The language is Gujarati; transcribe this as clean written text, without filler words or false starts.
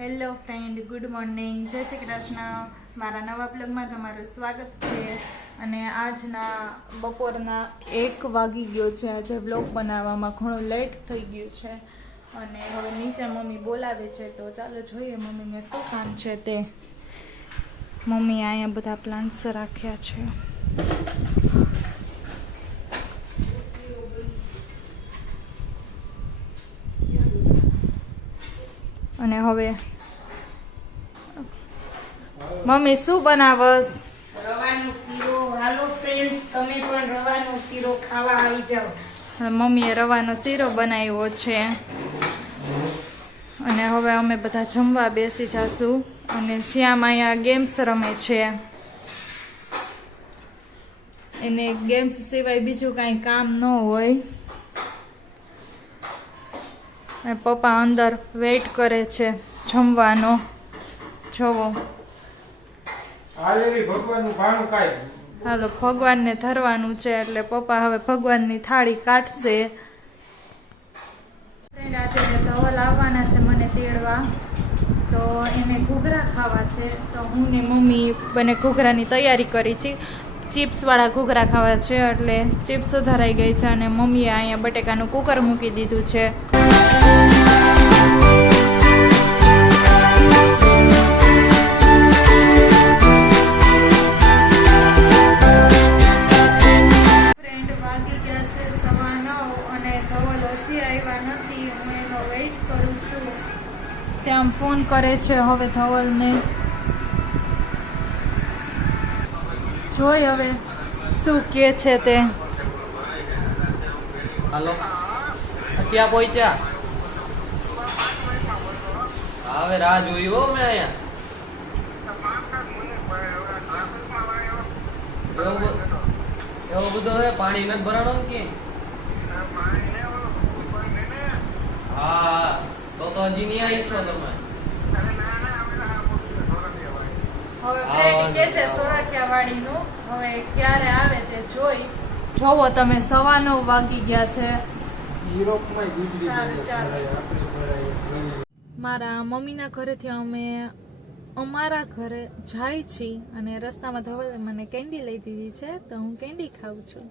હેલો ફ્રેન્ડ, ગુડ મોર્નિંગ, જય શ્રી કૃષ્ણ। મારા નવા બ્લોગમાં તમારું સ્વાગત છે। અને આજના બપોરના 1 વાગી ગયો છે। આજે બ્લોગ બનાવવામાં ઘણું લેટ થઈ ગયું છે અને હવે નીચે મમ્મી બોલાવે છે, તો ચાલો જોઈએ મમ્મીને શું કામ છે તે। મમ્મી અહીંયા બધા પ્લાન્ટ્સ રાખ્યા છે। અને હવે મમ્મી શું બનાવસ? રવાનો શીરો। હાલો ફ્રેન્ડ્સ, તમે પણ રવાનો શીરો ખાવા આવી જાઓ। મમ્મીએ રવાનો શીરો બનાવ્યો છે અને હવે અમે બધા જમવા બેસી જાશું। અને શ્યામ અહીંયા ગેમ્સ રમે છે, એને ગેમ્સ સિવાય બીજું કાંઈ કામ ન હોય। પપ્પા અંદર વેઇટ કરે છે જમવાનો। જોવો હાલો, ભગવાનને ધરવાનું છે એટલે પપ્પા હવે ભગવાનની થાળી કાઢશે। આજે ધવલ આવવાના છે મને તેડવા, તો એને ઘૂઘરા ખાવા છે, તો હું ને મમ્મી બંને ઘૂઘરાની તૈયારી કરી છે। ચિપ્સવાળા ઘૂઘરા ખાવા છે એટલે ચિપ્સ સુધારાઈ ગઈ છે અને મમ્મીએ અહીંયા બટેકાનું કુકર મૂકી દીધું છે। શ્યામ ફોન કરે છે હવે ધવલને, જોઈ હવે શું કે છે તે। હાલો, ક્યાં પહોંચ્યા? હવે રાહ જોઈ હો મેં અહીંયા। એવો બધો હે, પાણી નથી ભરાણો ને કે? હા, તો હજી નહીં આવીશો તમે? હવે ફ્રેન્ડ કે છે સોરઠિયા વાડીનું, હવે ક્યારે આવે તે જોઈ। જોવો તમે, 9:15 વાગી ગયા છે। મારા મમ્મીના ઘરેથી અમે અમારા ઘરે જાય છીએ અને રસ્તામાં ધવલે મને કેન્ડી લઈ દીધી છે, તો હું કેન્ડી ખાઉં છું।